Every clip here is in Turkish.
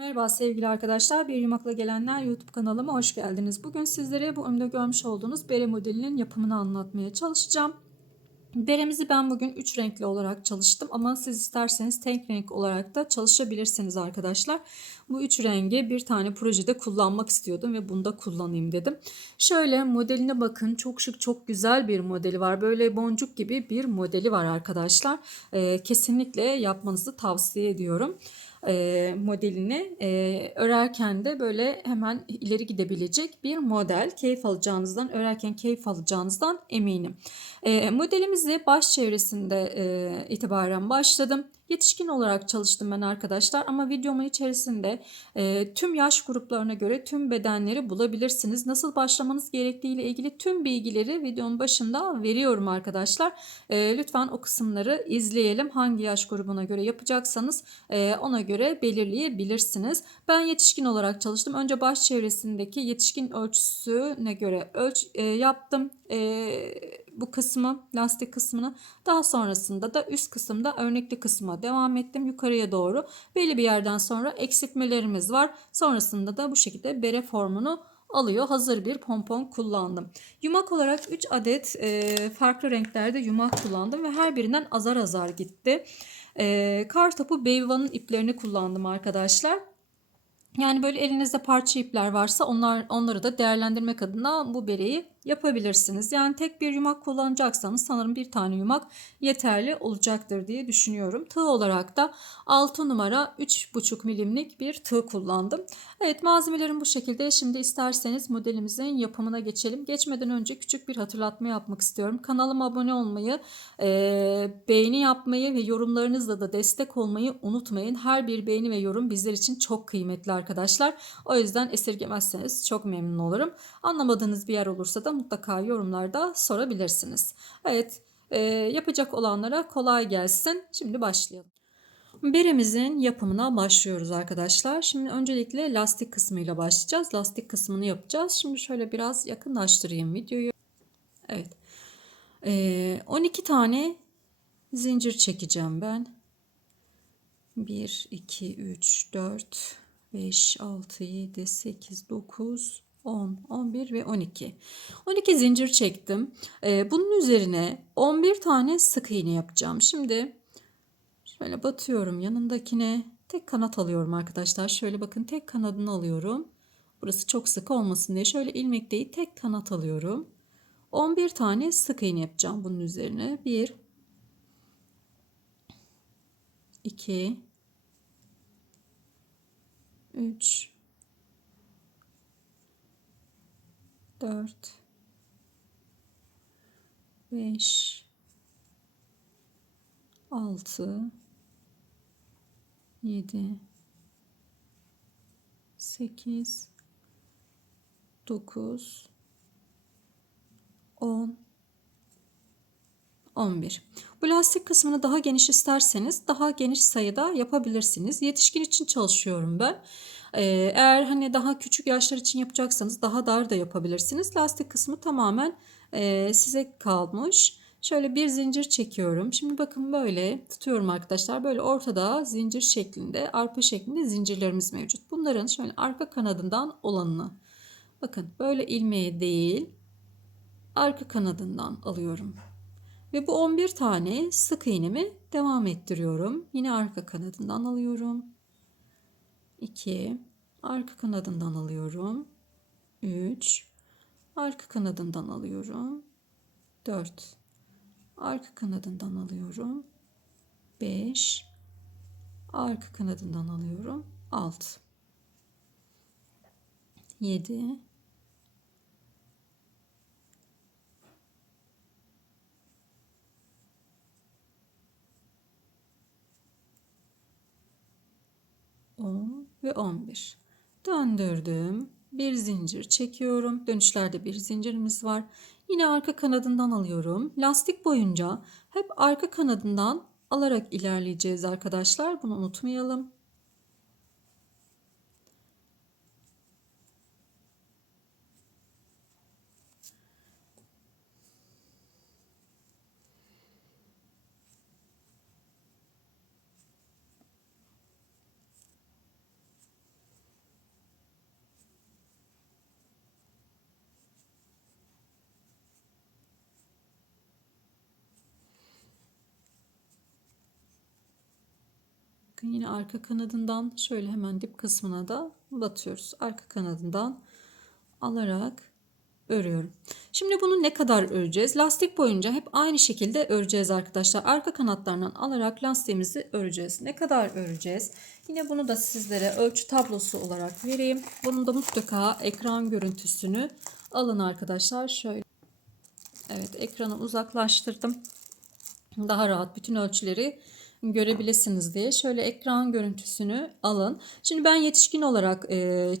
Merhaba sevgili arkadaşlar, Bir Yumakla Gelenler YouTube kanalıma hoş geldiniz. Bugün sizlere bu önümde görmüş olduğunuz bere modelinin yapımını anlatmaya çalışacağım. Beremizi ben bugün 3 renkli olarak çalıştım ama siz isterseniz tek renk olarak da çalışabilirsiniz arkadaşlar. Bu 3 rengi bir tane projede kullanmak istiyordum ve bunu da kullanayım dedim. Şöyle modeline bakın, çok şık, çok güzel bir modeli var. Böyle boncuk gibi bir modeli var arkadaşlar. Kesinlikle yapmanızı tavsiye ediyorum modelini örerken de böyle hemen ileri gidebilecek bir model. Keyif alacağınızdan, örerken keyif alacağınızdan eminim. Modelimizi baş çevresinde itibaren başladım. Yetişkin olarak çalıştım ben arkadaşlar ama videomun içerisinde tüm yaş gruplarına göre tüm bedenleri bulabilirsiniz. Nasıl başlamanız gerektiği ile ilgili tüm bilgileri videonun başında veriyorum arkadaşlar. Lütfen o kısımları izleyelim. Hangi yaş grubuna göre yapacaksanız ona göre belirleyebilirsiniz. Ben yetişkin olarak çalıştım. Önce baş çevresindeki yetişkin ölçüsüne göre yaptım bu kısmı, lastik kısmını. Daha sonrasında da üst kısımda örnekli kısma devam ettim yukarıya doğru. Belli bir yerden sonra eksiltmelerimiz var. Sonrasında da bu şekilde bere formunu alıyor. Hazır bir pompon kullandım. Yumak olarak 3 adet farklı renklerde yumak kullandım ve her birinden azar azar gitti. Kartopu Beyva'nın iplerini kullandım arkadaşlar. Yani böyle elinizde parça ipler varsa onları da değerlendirmek adına bu bereyi yapabilirsiniz. Yani tek bir yumak kullanacaksanız sanırım bir tane yumak yeterli olacaktır diye düşünüyorum. Tığ olarak da 6 numara 3,5 milimlik bir tığ kullandım. Evet, malzemelerim bu şekilde. Şimdi isterseniz modelimizin yapımına geçelim. Geçmeden önce küçük bir hatırlatma yapmak istiyorum. Kanalıma abone olmayı, beğeni yapmayı ve yorumlarınızla da destek olmayı unutmayın. Her bir beğeni ve yorum bizler için çok kıymetli arkadaşlar. O yüzden esirgemezseniz çok memnun olurum. Anlamadığınız bir yer olursa da mutlaka yorumlarda sorabilirsiniz. Evet, yapacak olanlara kolay gelsin. Şimdi başlayalım. Beremizin yapımına başlıyoruz arkadaşlar. Şimdi öncelikle lastik kısmıyla başlayacağız. Lastik kısmını yapacağız. Şimdi şöyle biraz yakınlaştırayım videoyu. Evet. 12 tane zincir çekeceğim ben. 1, 2, 3, 4, 5, 6, 7, 8, 9, 10, 11 ve 12. 12 zincir çektim. Bunun üzerine 11 tane sık iğne yapacağım. Şimdi şöyle batıyorum yanındakine. Tek kanat alıyorum arkadaşlar. Şöyle bakın, tek kanadını alıyorum. Burası çok sık olmasın diye şöyle ilmekteyi tek kanat alıyorum. 11 tane sık iğne yapacağım bunun üzerine. 1, 2, 3, 4, 5, 6, 7, 8, 9, 10, 11. Bu lastik kısmını daha geniş isterseniz daha geniş sayıda yapabilirsiniz. Yetişkin için çalışıyorum ben. Eğer hani daha küçük yaşlar için yapacaksanız daha dar da yapabilirsiniz. Lastik kısmı tamamen size kalmış. Şöyle bir zincir çekiyorum. Şimdi bakın böyle tutuyorum arkadaşlar. Böyle ortada zincir şeklinde, arpa şeklinde zincirlerimiz mevcut. Bunların şöyle arka kanadından olanını, bakın böyle ilmeği değil, arka kanadından alıyorum. Ve bu 11 tane sık iğnemi devam ettiriyorum. Yine arka kanadından alıyorum. 2, arka kanadından alıyorum. 3, arka kanadından alıyorum. 4, arka kanadından alıyorum. 5, arka kanadından alıyorum. 6, 7, 10 ve 11. Döndürdüm. Bir zincir çekiyorum. Dönüşlerde bir zincirimiz var. Yine arka kanadından alıyorum. Lastik boyunca hep arka kanadından alarak ilerleyeceğiz arkadaşlar. Bunu unutmayalım. Bakın yine arka kanadından şöyle hemen dip kısmına da batıyoruz. Arka kanadından alarak örüyorum. Şimdi bunu ne kadar öreceğiz? Lastik boyunca hep aynı şekilde öreceğiz arkadaşlar. Arka kanatlarından alarak lastiğimizi öreceğiz. Ne kadar öreceğiz? Yine bunu da sizlere ölçü tablosu olarak vereyim. Bunun da mutlaka ekran görüntüsünü alın arkadaşlar. Şöyle. Evet, ekranı uzaklaştırdım. Daha rahat bütün ölçüleri görebilirsiniz diye. Şöyle ekran görüntüsünü alın. Şimdi ben yetişkin olarak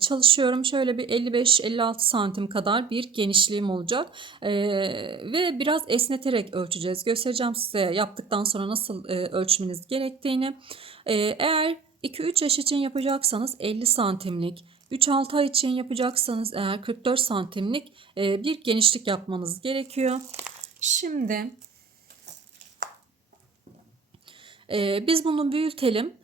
çalışıyorum. Şöyle bir 55-56 santim kadar bir genişliğim olacak. Ve biraz esneterek ölçeceğiz. Göstereceğim size yaptıktan sonra nasıl ölçmeniz gerektiğini. Eğer 2-3 yaş için yapacaksanız 50 santimlik, 3-6 ay için yapacaksanız eğer 44 santimlik bir genişlik yapmanız gerekiyor. Şimdi biz bunu büyütelim.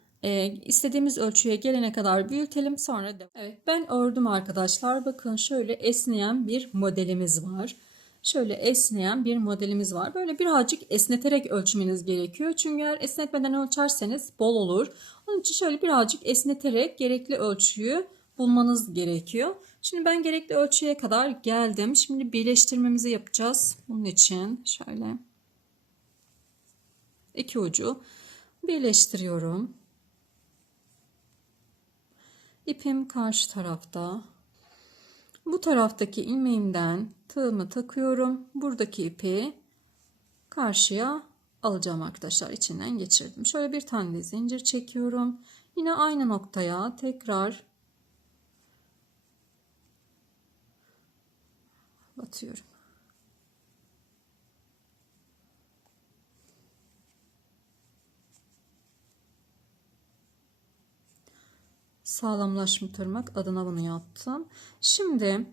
İstediğimiz ölçüye gelene kadar büyütelim, sonra devam. Evet, ben ördüm arkadaşlar. Bakın şöyle esneyen bir modelimiz var. Şöyle esneyen bir modelimiz var. Böyle birazcık esneterek ölçmeniz gerekiyor. Çünkü eğer esnetmeden ölçerseniz bol olur. Onun için şöyle birazcık esneterek gerekli ölçüyü bulmanız gerekiyor. Şimdi ben gerekli ölçüye kadar geldim. Şimdi birleştirmemizi yapacağız. Bunun için şöyle iki ucu birleştiriyorum. İpim karşı tarafta. Bu taraftaki ilmeğimden tığımı takıyorum. Buradaki ipi karşıya alacağım arkadaşlar. İçinden geçirdim. Şöyle bir tane de zincir çekiyorum. Yine aynı noktaya tekrar batıyorum. Sağlamlaştırmak adına bunu yaptım. Şimdi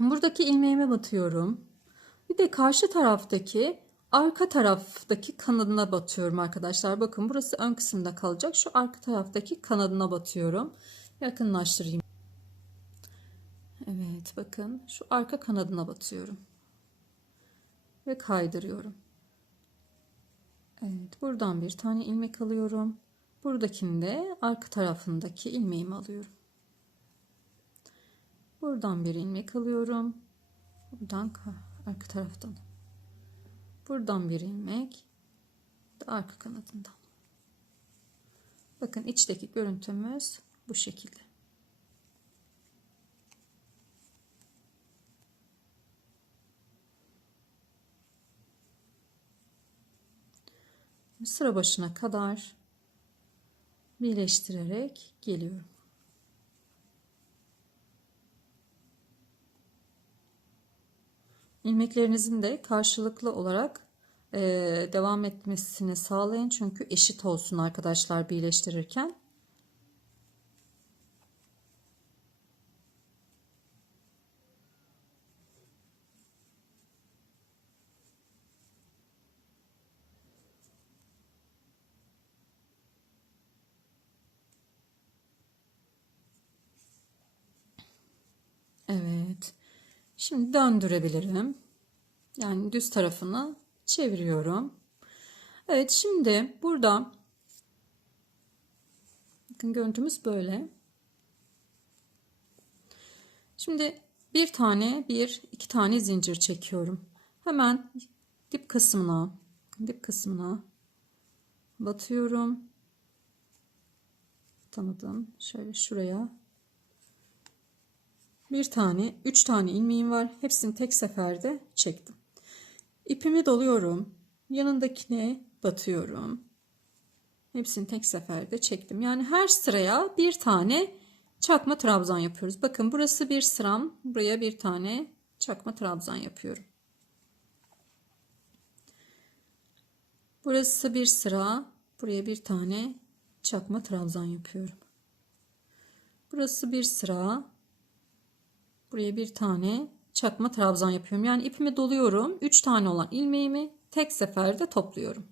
buradaki ilmeğime batıyorum. Bir de karşı taraftaki arka taraftaki kanadına batıyorum arkadaşlar. Bakın burası ön kısımda kalacak. Şu arka taraftaki kanadına batıyorum. Yakınlaştırayım. Evet, bakın şu arka kanadına batıyorum. Ve kaydırıyorum. Evet, buradan bir tane ilmek alıyorum. Buradakini de arka tarafındaki ilmeğimi alıyorum. Buradan bir ilmek alıyorum. Buradan arka taraftan. Buradan bir ilmek. Arka kanadından. Bakın içteki görüntümüz bu şekilde. Sıra başına kadar birleştirerek geliyorum. İlmeklerinizin de karşılıklı olarak devam etmesini sağlayın. Çünkü eşit olsun arkadaşlar birleştirirken. Evet. Şimdi döndürebilirim. Yani düz tarafını çeviriyorum. Evet, şimdi burada bakın görüntümüz böyle. Şimdi iki tane zincir çekiyorum. Hemen dip kısmına batıyorum. Tanıdım. Şöyle şuraya. Üç tane ilmeğim var. Hepsini tek seferde çektim. İpimi doluyorum. Yanındakine batıyorum. Hepsini tek seferde çektim. Yani her sıraya bir tane çakma trabzan yapıyoruz. Bakın burası bir sıram. Buraya bir tane çakma trabzan yapıyorum. Burası bir sıra. Buraya bir tane çakma trabzan yapıyorum. Burası bir sıra. Buraya bir tane çakma trabzan yapıyorum. Yani ipimi doluyorum. 3 tane olan ilmeğimi tek seferde topluyorum.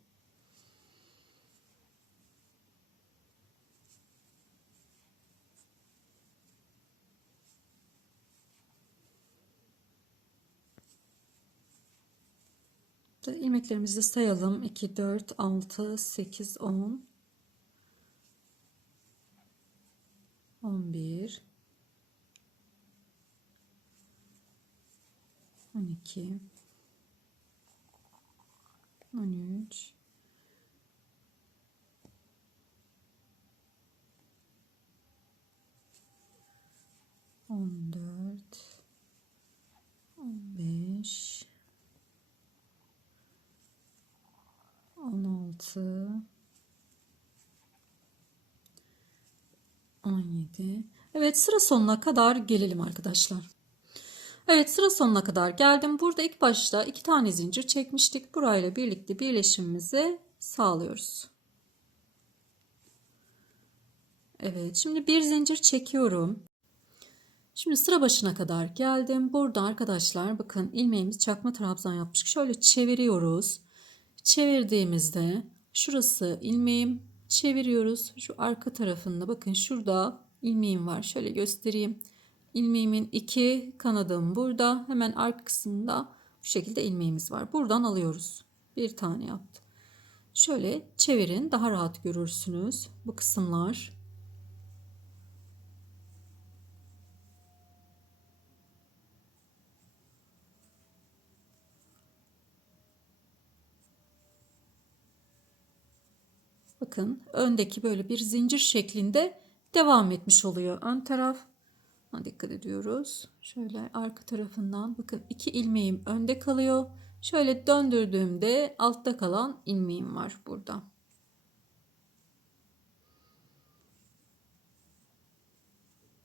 İlmeklerimizi sayalım. 2, 4, 6, 8, 10, 11, 12, 13, 14, 15, 16, 17. Evet, sıra sonuna kadar gelelim arkadaşlar. Evet, sıra sonuna kadar geldim. Burada ilk başta 2 tane zincir çekmiştik. Burayla birlikte birleşimimizi sağlıyoruz. Evet, şimdi bir zincir çekiyorum. Şimdi sıra başına kadar geldim. Burada arkadaşlar bakın ilmeğimiz çakma trabzan yapmıştık. Şöyle çeviriyoruz. Çevirdiğimizde şurası ilmeğim, çeviriyoruz. Şu arka tarafında bakın şurada ilmeğim var. Şöyle göstereyim. İlmeğimin 2 kanadım burada. Hemen arka kısmında bu şekilde ilmeğimiz var. Buradan alıyoruz. Bir tane yaptım. Şöyle çevirin, daha rahat görürsünüz bu kısımlar. Bakın öndeki böyle bir zincir şeklinde devam etmiş oluyor ön taraf. Dikkat ediyoruz. Şöyle arka tarafından bakın 2 ilmeğim önde kalıyor. Şöyle döndürdüğümde altta kalan ilmeğim var burada.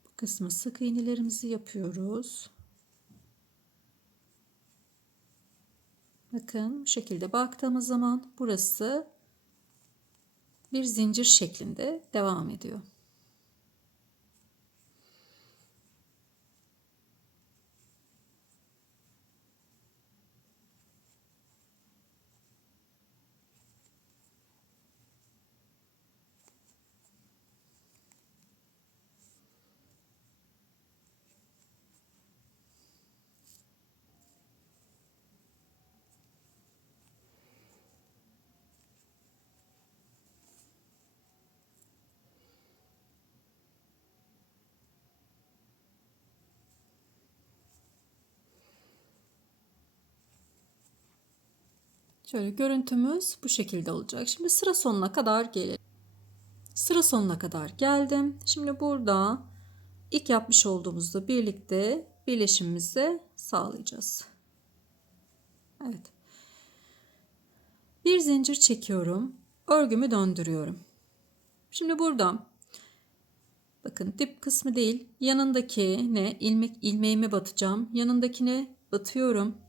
Bu kısmı sık iğnelerimizi yapıyoruz. Bakın bu şekilde baktığımız zaman burası bir zincir şeklinde devam ediyor. Şöyle görüntümüz bu şekilde olacak. Şimdi sıra sonuna kadar gelelim. Sıra sonuna kadar geldim. Şimdi burada ilk yapmış olduğumuzda birlikte birleşimimizi sağlayacağız. Evet. Bir zincir çekiyorum. Örgümü döndürüyorum. Şimdi burada bakın dip kısmı değil, yanındakine ilmeğimi batacağım. Yanındakine batıyorum.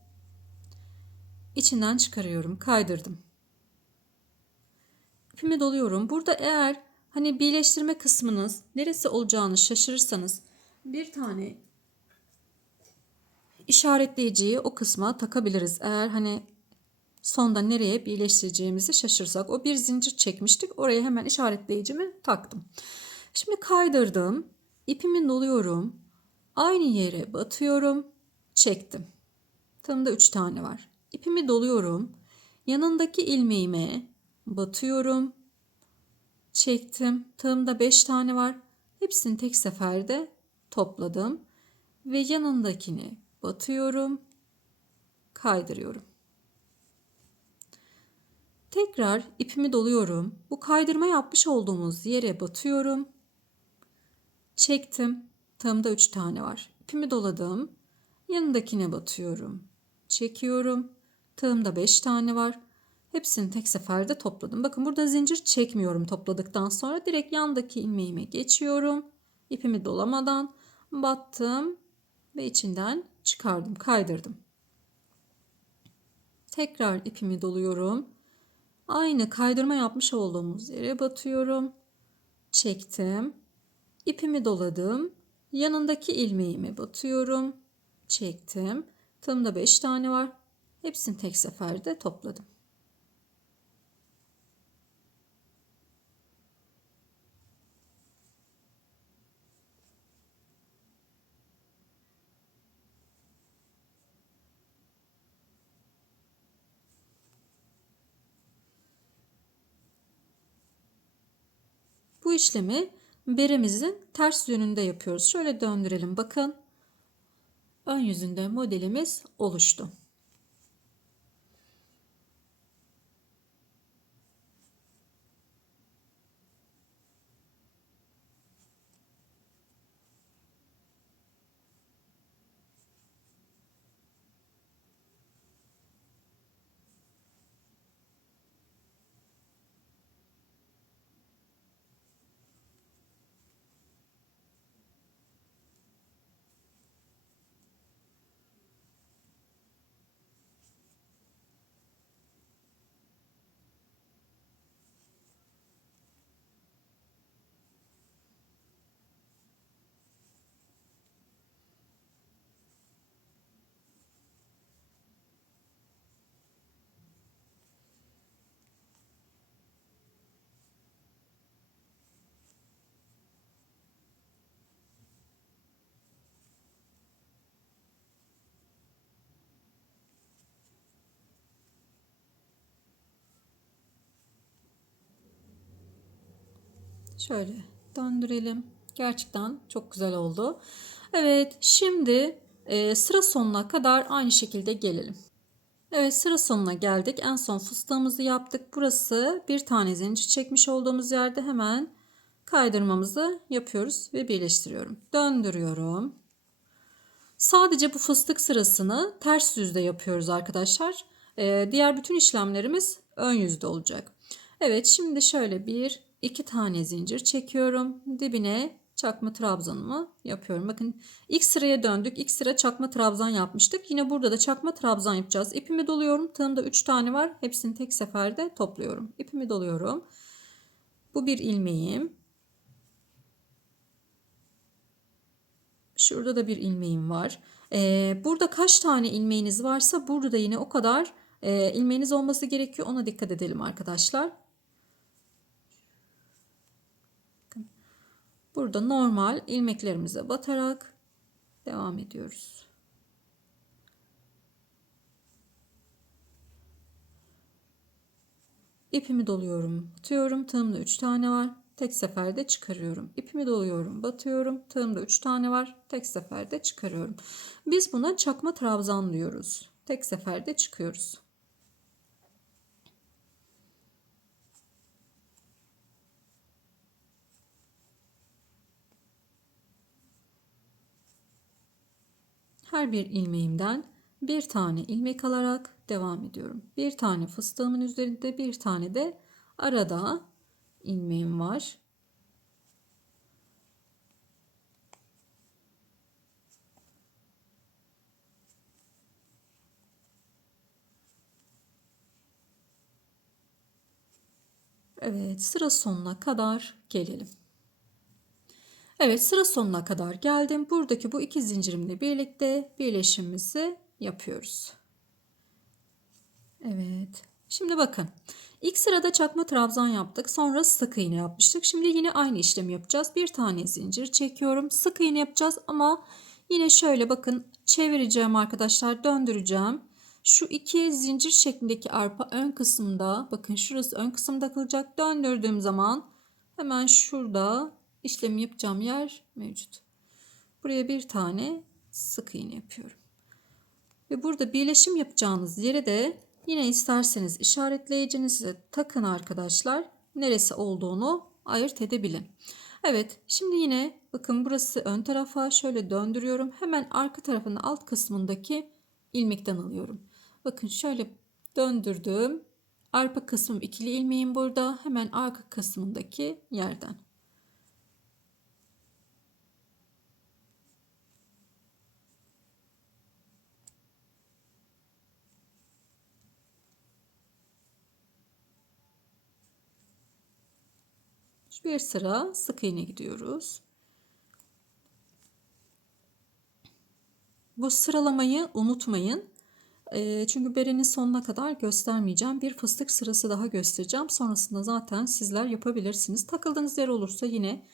İçinden çıkarıyorum. Kaydırdım. İpimi doluyorum. Burada eğer hani birleştirme kısmınız neresi olacağını şaşırırsanız bir tane işaretleyiciyi o kısma takabiliriz. Eğer hani sonda nereye birleştireceğimizi şaşırsak. O bir zincir çekmiştik. Oraya hemen işaretleyicimi taktım. Şimdi kaydırdım. İpimi doluyorum. Aynı yere batıyorum. Çektim. Tığımda 3 tane var. İpimi doluyorum. Yanındaki ilmeğime batıyorum. Çektim. Tığımda 5 tane var. Hepsini tek seferde topladım. Ve yanındakini batıyorum. Kaydırıyorum. Tekrar ipimi doluyorum. Bu kaydırma yapmış olduğumuz yere batıyorum. Çektim. Tığımda 3 tane var. İpimi doladım. Yanındakine batıyorum. Çekiyorum. Tığımda 5 tane var. Hepsini tek seferde topladım. Bakın burada zincir çekmiyorum topladıktan sonra. Direkt yandaki ilmeğime geçiyorum. İpimi dolamadan battım ve içinden çıkardım, kaydırdım. Tekrar ipimi doluyorum. Aynı kaydırma yapmış olduğumuz yere batıyorum. Çektim. İpimi doladım. Yanındaki ilmeğime batıyorum. Çektim. Tığımda 5 tane var. Hepsini tek seferde topladım. Bu işlemi beremizin ters yönünde yapıyoruz. Şöyle döndürelim bakın. Ön yüzünde modelimiz oluştu. Şöyle döndürelim. Gerçekten çok güzel oldu. Evet, şimdi sıra sonuna kadar aynı şekilde gelelim. Evet, sıra sonuna geldik. En son fıstığımızı yaptık. Burası bir tane zincir çekmiş olduğumuz yerde hemen kaydırmamızı yapıyoruz ve birleştiriyorum. Döndürüyorum. Sadece bu fıstık sırasını ters yüzde yapıyoruz arkadaşlar. Diğer bütün işlemlerimiz ön yüzde olacak. Evet, şimdi şöyle iki tane zincir çekiyorum. Dibine çakma trabzanımı yapıyorum. Bakın ilk sıraya döndük. İlk sıra çakma trabzan yapmıştık. Yine burada da çakma trabzan yapacağız. İpimi doluyorum. Tığımda 3 tane var. Hepsini tek seferde topluyorum. İpimi doluyorum. Bu bir ilmeğim. Şurada da bir ilmeğim var. Burada kaç tane ilmeğiniz varsa burada da yine o kadar ilmeğiniz olması gerekiyor. Ona dikkat edelim arkadaşlar. Burada normal ilmeklerimize batarak devam ediyoruz. İpimi doluyorum, batıyorum. Tığımda 3 tane var. Tek seferde çıkarıyorum. İpimi doluyorum, batıyorum. Tığımda 3 tane var. Tek seferde çıkarıyorum. Biz buna çakma trabzan diyoruz. Tek seferde çıkıyoruz. Her bir ilmeğimden bir tane ilmek alarak devam ediyorum. Bir tane fıstığımın üzerinde, bir tane de arada ilmeğim var. Evet, sıra sonuna kadar gelelim. Evet, sıra sonuna kadar geldim. Buradaki bu iki zincirimle birlikte birleşimimizi yapıyoruz. Evet. Şimdi bakın. İlk sırada çakma trabzan yaptık. Sonra sık iğne yapmıştık. Şimdi yine aynı işlemi yapacağız. Bir tane zincir çekiyorum. Sık iğne yapacağız ama yine şöyle bakın çevireceğim arkadaşlar. Döndüreceğim. Şu iki zincir şeklindeki arpa ön kısımda, bakın şurası ön kısımda kalacak. Döndürdüğüm zaman hemen şurada işlemi yapacağım yer mevcut. Buraya bir tane sık iğne yapıyorum. Ve burada birleşim yapacağınız yere de yine isterseniz işaretleyicinizi takın arkadaşlar. Neresi olduğunu ayırt edebilin. Evet, şimdi yine bakın burası ön tarafa şöyle döndürüyorum. Hemen arka tarafının alt kısmındaki ilmekten alıyorum. Bakın şöyle döndürdüm. Arka kısmım ikili ilmeğim burada. Hemen arka kısmındaki yerden. Bir sıra sık iğne gidiyoruz. Bu sıralamayı unutmayın. Çünkü berenin sonuna kadar göstermeyeceğim. Bir fıstık sırası daha göstereceğim. Sonrasında zaten sizler yapabilirsiniz. Takıldığınız yer olursa yine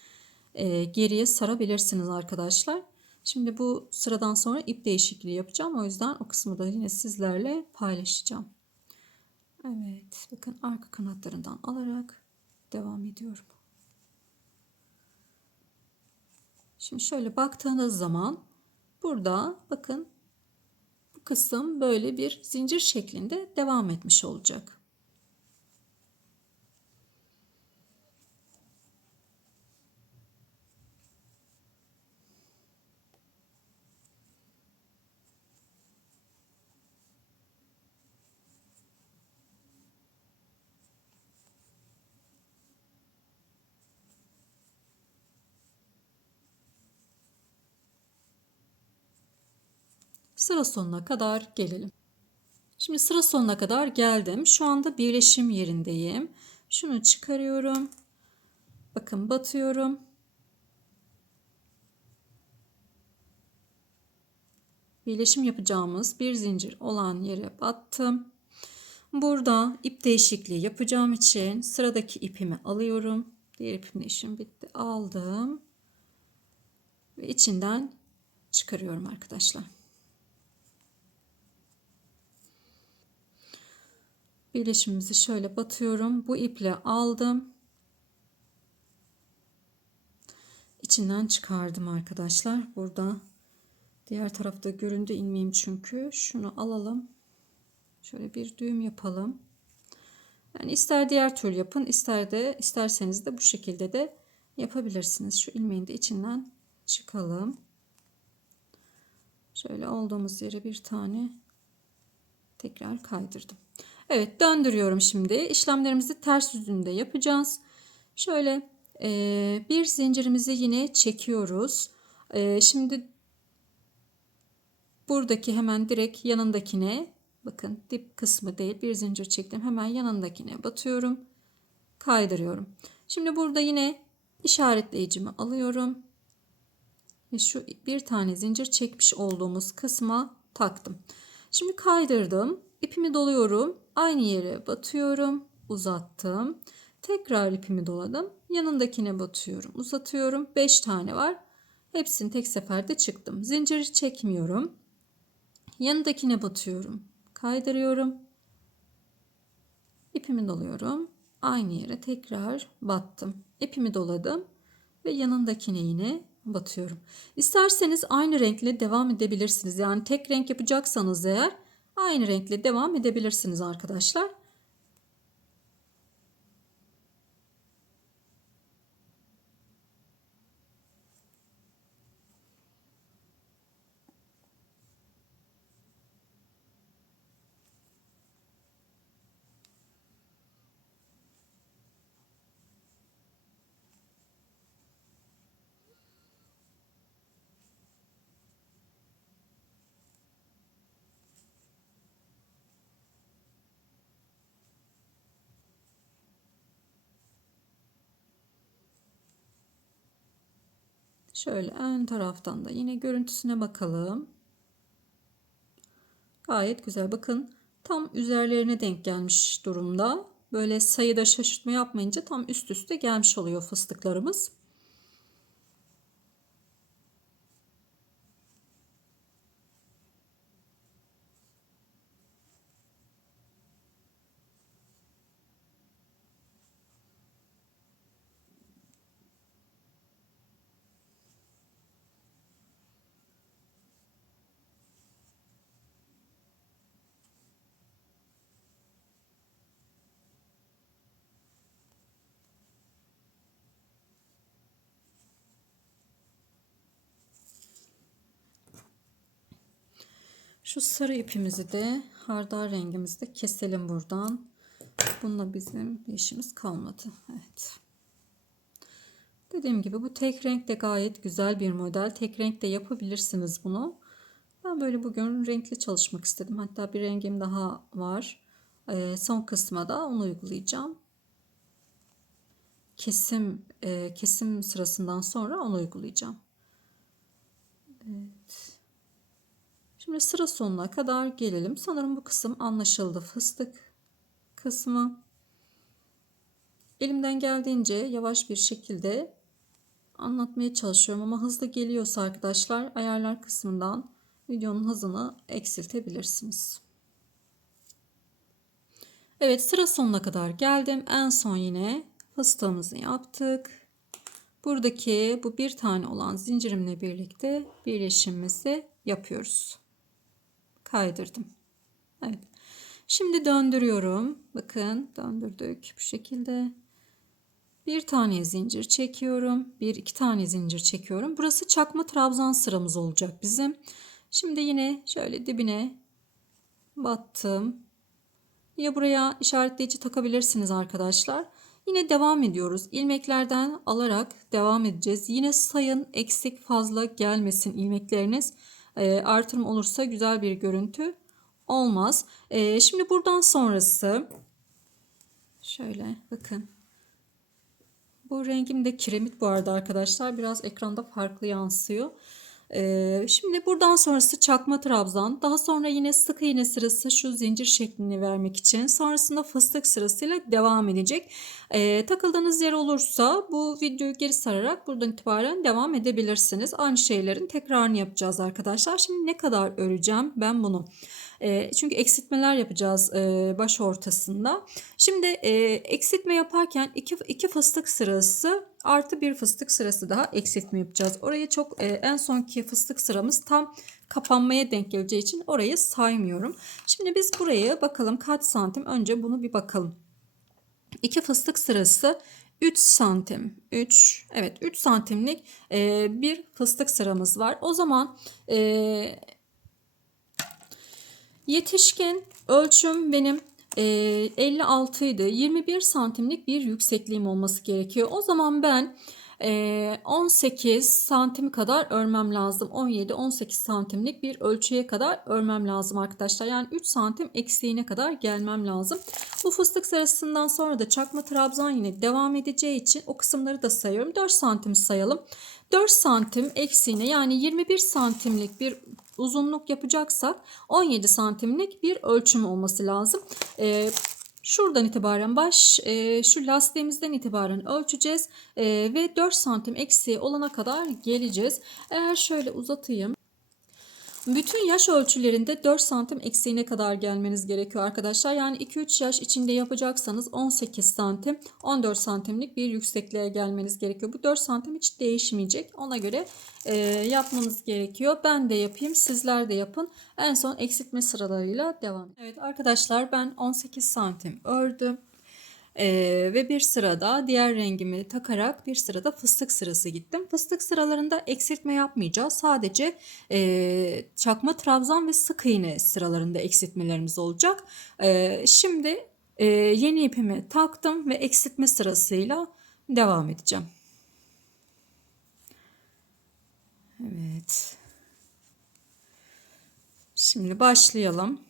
geriye sarabilirsiniz arkadaşlar. Şimdi bu sıradan sonra ip değişikliği yapacağım. O yüzden o kısmı da yine sizlerle paylaşacağım. Evet, bakın arka kanatlarından alarak devam ediyorum. Şimdi şöyle baktığınız zaman burada bakın bu kısım böyle bir zincir şeklinde devam etmiş olacak. Sıra sonuna kadar gelelim. Şimdi sıra sonuna kadar geldim. Şu anda birleşim yerindeyim. Şunu çıkarıyorum. Bakın batıyorum. Birleşim yapacağımız bir zincir olan yere battım. Burada ip değişikliği yapacağım için sıradaki ipimi alıyorum. Diğer ipimle işim bitti. Aldım. Ve içinden çıkarıyorum arkadaşlar. Birleşimimizi şöyle batıyorum. Bu iple aldım. İçinden çıkardım arkadaşlar. Burada diğer tarafta göründü ilmeğim çünkü. Şunu alalım. Şöyle bir düğüm yapalım. Yani ister diğer türlü yapın, isterseniz de bu şekilde de yapabilirsiniz. Şu ilmeğin de içinden çıkalım. Şöyle olduğumuz yere bir tane tekrar kaydırdım. Evet, döndürüyorum şimdi. İşlemlerimizi ters yüzünde yapacağız. Şöyle bir zincirimizi yine çekiyoruz. Şimdi buradaki hemen direkt yanındakine, bakın dip kısmı değil, bir zincir çektim. Hemen yanındakine batıyorum. Kaydırıyorum. Şimdi burada yine işaretleyicimi alıyorum. Ve şu bir tane zincir çekmiş olduğumuz kısma taktım. Şimdi kaydırdım. İpimi doluyorum. Aynı yere batıyorum. Uzattım. Tekrar ipimi doladım. Yanındakine batıyorum. Uzatıyorum. 5 tane var. Hepsini tek seferde çıktım. Zinciri çekmiyorum. Yanındakine batıyorum. Kaydırıyorum. İpimi doluyorum. Aynı yere tekrar battım. İpimi doladım ve yanındakine yine batıyorum. İsterseniz aynı renkle devam edebilirsiniz. Yani tek renk yapacaksanız eğer aynı renkle devam edebilirsiniz arkadaşlar. Şöyle ön taraftan da yine görüntüsüne bakalım. Gayet güzel. Bakın tam üzerlerine denk gelmiş durumda. Böyle sayıda şaşırtma yapmayınca tam üst üste gelmiş oluyor fıstıklarımız. Şu sarı ipimizi de hardal rengimizi de keselim buradan. Bununla bizim işimiz kalmadı. Evet. Dediğim gibi bu tek renk de gayet güzel bir model. Tek renk de yapabilirsiniz bunu. Ben böyle bugün renkli çalışmak istedim. Hatta bir rengim daha var. Son kısma da onu uygulayacağım. Kesim sırasından sonra onu uygulayacağım. Evet. Şimdi sıra sonuna kadar gelelim. Sanırım bu kısım anlaşıldı. Fıstık kısmı. Elimden geldiğince yavaş bir şekilde anlatmaya çalışıyorum ama hızlı geliyorsa arkadaşlar ayarlar kısmından videonun hızını eksiltebilirsiniz. Evet, sıra sonuna kadar geldim. En son yine fıstığımızı yaptık. buradaki bu bir tane olan zincirimle birlikte birleşimimizi yapıyoruz. Kaydırdım. Evet. Şimdi döndürüyorum. Bakın döndürdük bu şekilde. Bir tane zincir çekiyorum. Bir iki tane zincir çekiyorum. Burası çakma trabzan sıramız olacak bizim. Şimdi yine şöyle dibine battım. Yine buraya işaretleyici takabilirsiniz arkadaşlar. Yine devam ediyoruz. İlmeklerden alarak devam edeceğiz. Yine sayın, eksik fazla gelmesin ilmekleriniz. Artırım olursa güzel bir görüntü olmaz. Şimdi buradan sonrası şöyle bakın. Bu rengim de kiremit bu arada arkadaşlar. Biraz ekranda farklı yansıyor. Şimdi buradan sonrası çakma trabzan. Daha sonra yine sık iğne sırası şu zincir şeklini vermek için. Sonrasında fıstık sırasıyla devam edecek. Takıldığınız yer olursa bu videoyu geri sararak buradan itibaren devam edebilirsiniz. Aynı şeylerin tekrarını yapacağız arkadaşlar. Şimdi ne kadar öreceğim ben bunu? Çünkü eksiltmeler yapacağız baş ortasında. Şimdi eksiltme yaparken iki fıstık sırası artı bir fıstık sırası daha eksiltme yapacağız. Oraya çok en sonki fıstık sıramız tam kapanmaya denk geleceği için orayı saymıyorum. Şimdi biz buraya bakalım kaç santim, önce bunu bir bakalım. 2 fıstık sırası 3 santim. 3, evet 3 santimlik bir fıstık sıramız var. O zaman yetişkin ölçüm benim 56 idi. 21 santimlik bir yüksekliğim olması gerekiyor. O zaman ben 18 santim kadar örmem lazım. 17-18 santimlik bir ölçüye kadar örmem lazım arkadaşlar. Yani 3 santim eksiğine kadar gelmem lazım. Bu fıstık sırasından sonra da çakma trabzan yine devam edeceği için o kısımları da sayıyorum. 4 santim sayalım. 4 santim eksiğine, yani 21 santimlik bir uzunluk yapacaksak 17 santimlik bir ölçüm olması lazım. Şuradan itibaren şu lastiğimizden itibaren ölçeceğiz ve 4 santim eksiği olana kadar geleceğiz. Eğer şöyle uzatayım. Bütün yaş ölçülerinde 4 santim eksiğine kadar gelmeniz gerekiyor arkadaşlar. Yani 2-3 yaş içinde yapacaksanız 18 santim, 14 santimlik bir yüksekliğe gelmeniz gerekiyor. Bu 4 santim hiç değişmeyecek. Ona göre yapmanız gerekiyor. Ben de yapayım, sizler de yapın. En son eksiltme sıralarıyla devam. Evet arkadaşlar, ben 18 santim ördüm. Ve bir sırada diğer rengimi takarak bir sırada fıstık sırası gittim. Fıstık sıralarında eksiltme yapmayacağız. Sadece çakma trabzan ve sık iğne sıralarında eksiltmelerimiz olacak. Şimdi yeni ipimi taktım ve eksiltme sırasıyla devam edeceğim. Evet. Şimdi başlayalım.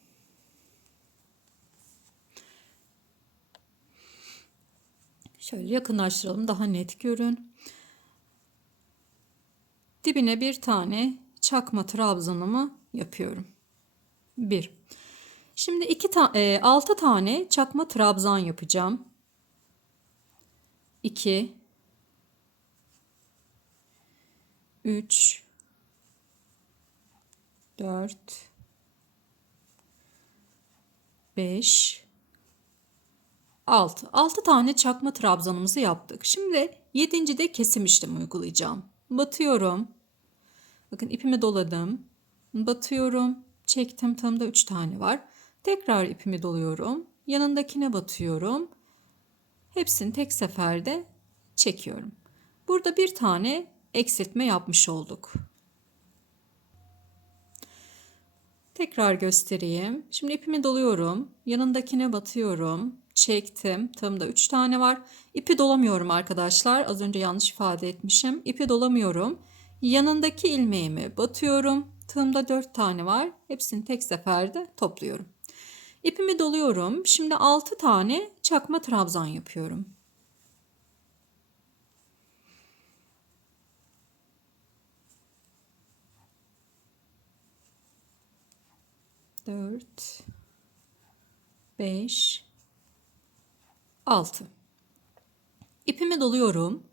Şöyle yakınlaştıralım, daha net görün. Dibine bir tane çakma trabzanımı yapıyorum. 1. Şimdi 6 tane çakma trabzan yapacağım. 2 3 4 5 6. 6 tane çakma trabzanımızı yaptık. Şimdi 7. de kesim işlemi uygulayacağım. Batıyorum. Bakın ipimi doladım. Batıyorum. Çektim. Tığımda 3 tane var. Tekrar ipimi doluyorum. Yanındakine batıyorum. Hepsini tek seferde çekiyorum. Burada bir tane eksiltme yapmış olduk. Tekrar göstereyim. Şimdi ipimi doluyorum. Yanındakine batıyorum. Çektim. Tığımda 3 tane var. İpi dolamıyorum arkadaşlar. Az önce yanlış ifade etmişim. İpi dolamıyorum. Yanındaki ilmeğimi batıyorum. Tığımda 4 tane var. Hepsini tek seferde topluyorum. İpimi doluyorum. Şimdi 6 tane çakma trabzan yapıyorum. 4 5 6. İpimi doluyorum.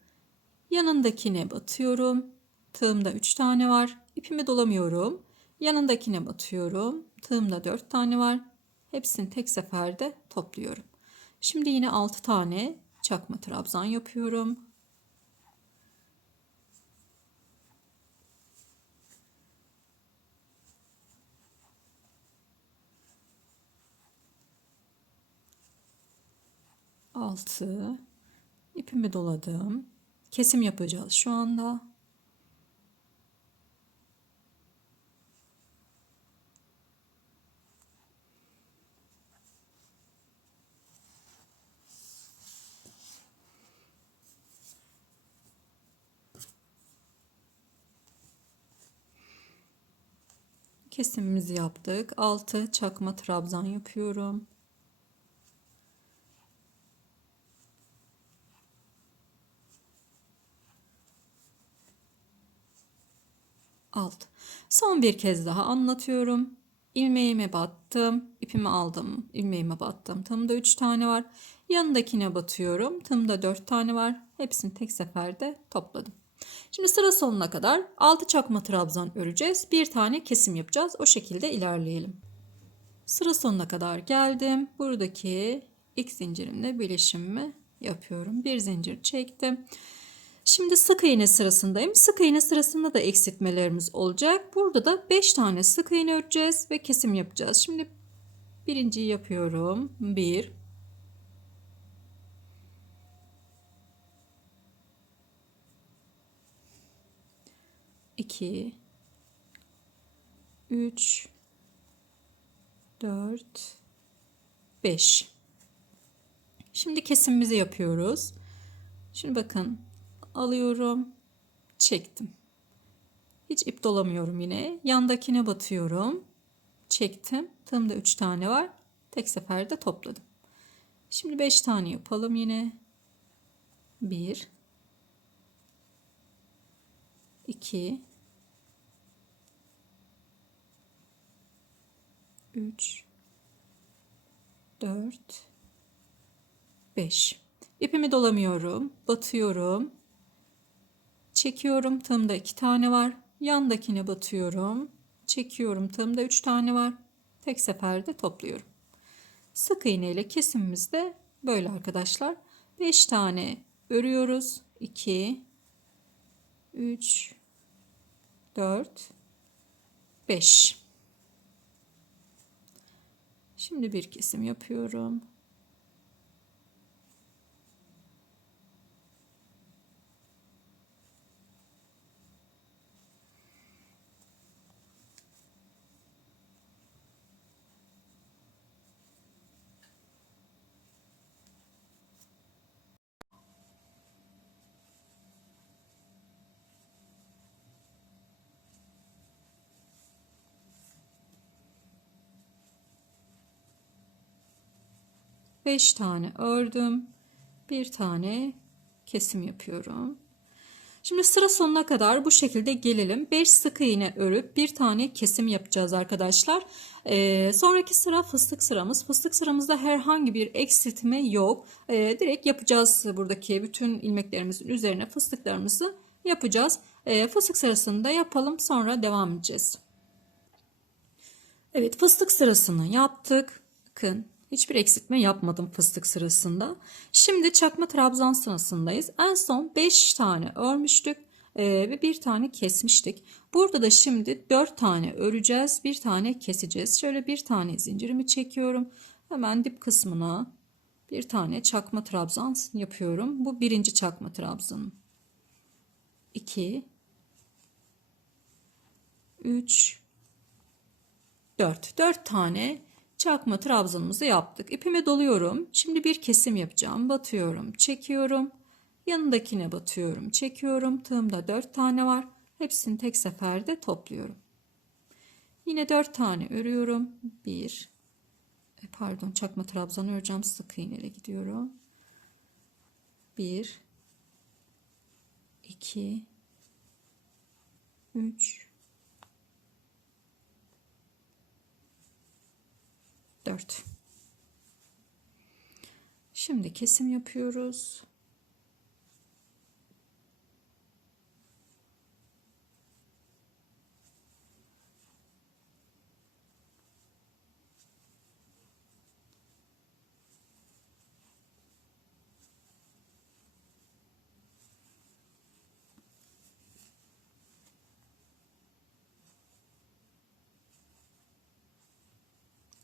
Yanındakine batıyorum. Tığımda 3 tane var. İpimi dolamıyorum. Yanındakine batıyorum. Tığımda 4 tane var. Hepsini tek seferde topluyorum. Şimdi yine 6 tane çakma trabzan yapıyorum. 6. İpimi doladım. Kesim yapacağız şu anda. Kesimimizi yaptık. 6 çakma trabzan yapıyorum. Alt. Son bir kez daha anlatıyorum. İlmeğime battım, ipimi aldım, ilmeğime battım. Tığımda 3 tane var. Yanındakine batıyorum. Tığımda 4 tane var. Hepsini tek seferde topladım. Şimdi sıra sonuna kadar 6 çakma trabzan öreceğiz. Bir tane kesim yapacağız. O şekilde ilerleyelim. Sıra sonuna kadar geldim. Buradaki ilk zincirimle birleşimimi yapıyorum. Bir zincir çektim. Şimdi sık iğne sırasındayım. Sık iğne sırasında da eksiltmelerimiz olacak. Burada da 5 tane sık iğne öreceğiz ve kesim yapacağız. Şimdi birinciyi yapıyorum. 1 2 3 4 5. Şimdi kesimimizi yapıyoruz. Şimdi bakın, alıyorum, çektim. Hiç ip dolamıyorum yine. Yandakine batıyorum. Çektim. Tığımda 3 tane var. Tek seferde topladım. Şimdi 5 tane yapalım yine. 1 2 3 4 5. İpimi dolamıyorum. Batıyorum. Çekiyorum. Tığımda 2 tane var. Yandakine batıyorum. Çekiyorum. Tığımda 3 tane var. Tek seferde topluyorum. Sık iğne ile kesimimiz de böyle arkadaşlar. 5 tane örüyoruz. 2 3 4 5. Şimdi bir kesim yapıyorum. Beş tane ördüm. Bir tane kesim yapıyorum. Şimdi sıra sonuna kadar bu şekilde gelelim. 5 sık iğne örüp bir tane kesim yapacağız arkadaşlar. Sonraki sıra fıstık sıramız. Fıstık sıramızda herhangi bir eksiltme yok. Direkt yapacağız, buradaki bütün ilmeklerimizin üzerine fıstıklarımızı yapacağız. Fıstık sırasını da yapalım, sonra devam edeceğiz. Evet, fıstık sırasını yaptık. Bakın, hiçbir eksiltme yapmadım fıstık sırasında. Şimdi çakma trabzan sırasındayız. En son 5 tane örmüştük ve bir tane kesmiştik. Burada da şimdi 4 tane öreceğiz, bir tane keseceğiz. Şöyle bir tane zincirimi çekiyorum. Hemen dip kısmına bir tane çakma trabzan yapıyorum. Bu birinci çakma trabzanım. 2 3 4 tane çakma trabzanımızı yaptık. İpime doluyorum. Şimdi bir kesim yapacağım. Batıyorum, çekiyorum. Yanındakine batıyorum, çekiyorum. Tığımda 4 tane var. Hepsini tek seferde topluyorum. Yine 4 tane örüyorum. Çakma trabzan öreceğim. Sık iğneyle gidiyorum. 1 2 3 4. Şimdi kesim yapıyoruz.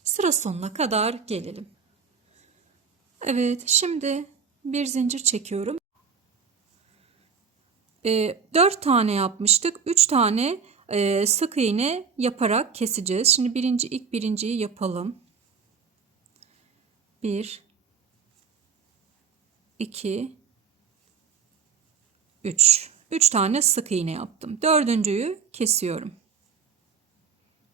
Sıra sonuna kadar gelelim. Evet, şimdi Bir zincir çekiyorum. 4 tane yapmıştık. 3 tane sık iğne yaparak keseceğiz. Şimdi ilk birinciyi yapalım. 1 2 3 tane sık iğne yaptım. Dördüncüyü kesiyorum.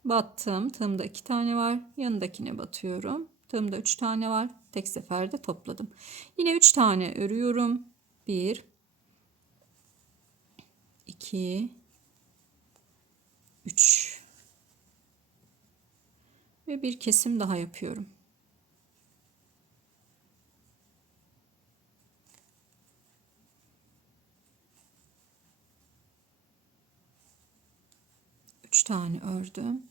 Battım. Tığımda 2 tane var. Yanındakine batıyorum. Tığımda 3 tane var. Tek seferde topladım. Yine 3 tane örüyorum. 1 2 3 ve bir kesim daha yapıyorum. Üç tane ördüm.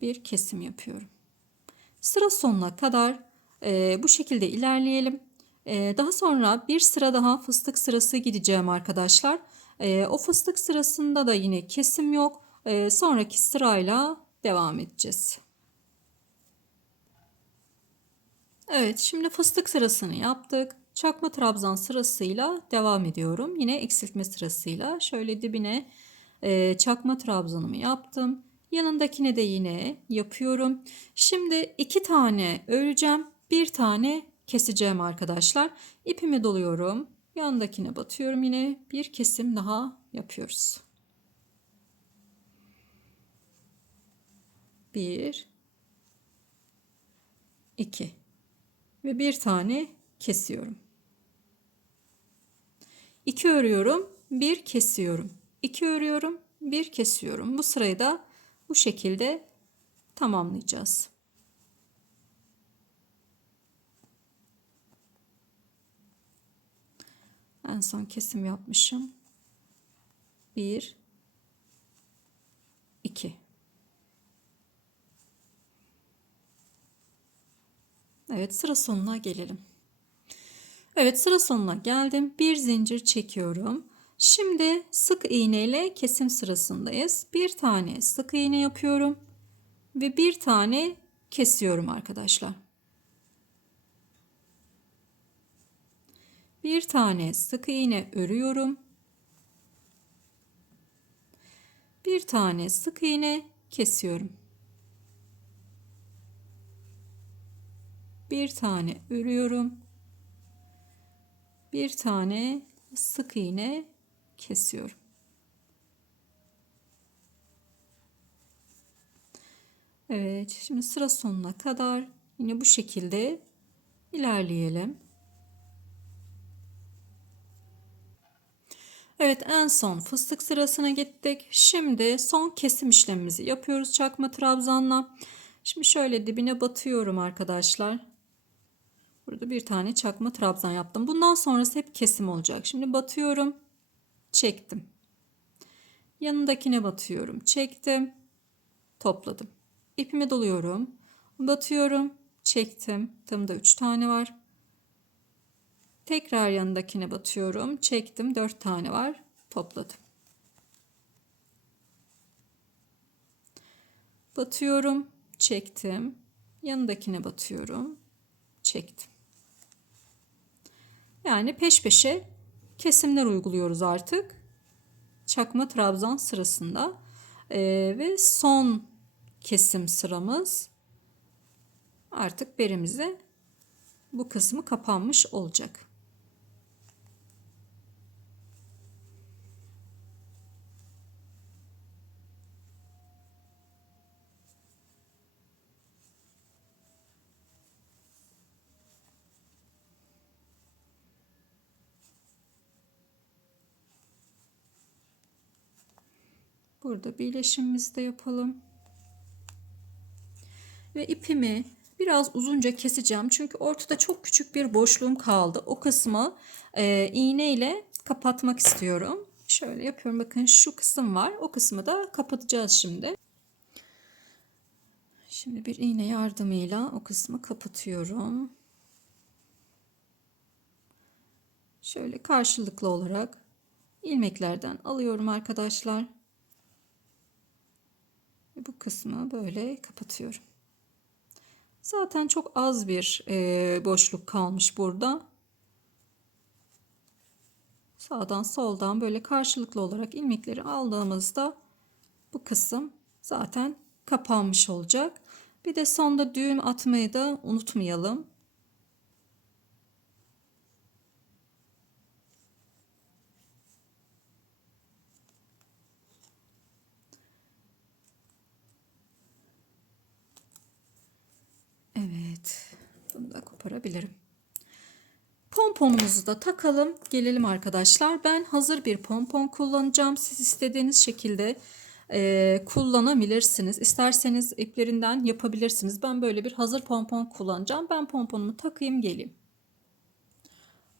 Bir kesim yapıyorum. Sıra sonuna kadar bu şekilde ilerleyelim. Daha sonra bir sıra daha fıstık sırası gideceğim arkadaşlar. O fıstık sırasında da yine kesim yok. Sonraki sırayla devam edeceğiz. Evet, şimdi fıstık sırasını yaptık. Çakma trabzan sırasıyla devam ediyorum. Yine eksiltme sırasıyla şöyle dibine çakma trabzanımı yaptım. Yanındakine de yine yapıyorum. Şimdi 2 tane öreceğim. Bir tane keseceğim arkadaşlar. İpimi doluyorum. Yanındakine batıyorum. Yine bir kesim daha yapıyoruz. 1 2 ve bir tane kesiyorum. 2 örüyorum, 1 kesiyorum. 2 örüyorum, 1 kesiyorum. Bu sırayı da bu şekilde tamamlayacağız. En son kesim yapmışım. 1 2 Evet, sıra sonuna gelelim. Evet, sıra sonuna geldim. Bir zincir çekiyorum. Şimdi sık iğne ile kesim sırasındayız. Bir tane sık iğne yapıyorum ve bir tane kesiyorum arkadaşlar. Bir tane sık iğne örüyorum. Bir tane sık iğne kesiyorum. Bir tane örüyorum. Bir tane sık iğne kesiyorum. Evet, şimdi sıra sonuna kadar yine bu şekilde ilerleyelim. Evet, en son fıstık sırasına gittik. Şimdi son kesim işlemimizi yapıyoruz çakma trabzanla. Şimdi şöyle dibine batıyorum arkadaşlar. Burada bir tane çakma trabzan yaptım. Bundan sonrası hep kesim olacak. Şimdi batıyorum, çektim. Yanındakine batıyorum, çektim, topladım. İpimi doluyorum, batıyorum, çektim. Tığımda 3 tane var. Tekrar yanındakine batıyorum, çektim, 4 tane var, topladım. Batıyorum, çektim. Yanındakine batıyorum, çektim. Yani peş peşe kesimler uyguluyoruz artık. Çakma trabzan sırasında. Ve son kesim sıramız. Artık beremize bu kısmı kapanmış olacak. Burada birleşimimizi de yapalım. Ve ipimi biraz uzunca keseceğim. Çünkü ortada çok küçük bir boşluğum kaldı. O kısmı iğne ile kapatmak istiyorum. Şöyle yapıyorum. Bakın şu kısım var. O kısmı da kapatacağız şimdi. Şimdi bir iğne yardımıyla o kısmı kapatıyorum. Şöyle karşılıklı olarak ilmeklerden alıyorum arkadaşlar. Bu kısmı böyle kapatıyorum. Zaten çok az bir boşluk kalmış burada. Sağdan soldan böyle karşılıklı olarak ilmekleri aldığımızda bu kısım zaten kapanmış olacak. Bir de sonda düğüm atmayı da unutmayalım. Evet, bunu da koparabilirim. Pomponumuzu da takalım. Gelelim arkadaşlar. Ben hazır bir pompon kullanacağım. Siz istediğiniz şekilde kullanabilirsiniz. İsterseniz iplerinden yapabilirsiniz. Ben böyle bir hazır pompon kullanacağım. Ben pomponumu takayım geleyim.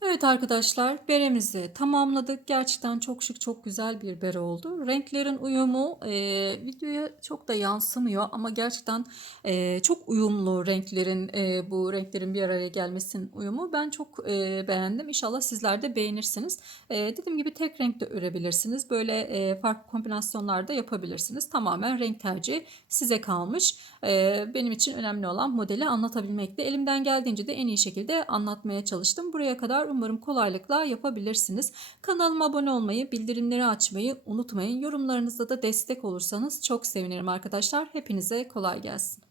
Evet arkadaşlar, beremizi tamamladık. Gerçekten çok şık, çok güzel bir bere oldu. Renklerin uyumu videoya çok da yansımıyor ama gerçekten çok uyumlu renklerin, bu renklerin bir araya gelmesinin uyumu. Ben çok beğendim. İnşallah sizler de beğenirsiniz. Dediğim gibi tek renkte örebilirsiniz. Böyle farklı kombinasyonlarda yapabilirsiniz. Tamamen renk tercihi size kalmış. Benim için önemli olan modeli anlatabilmekti. Elimden geldiğince de en iyi şekilde anlatmaya çalıştım. Buraya kadar umarım kolaylıkla yapabilirsiniz. Kanalıma abone olmayı, bildirimleri açmayı unutmayın. Yorumlarınızda da destek olursanız çok sevinirim arkadaşlar. Hepinize kolay gelsin.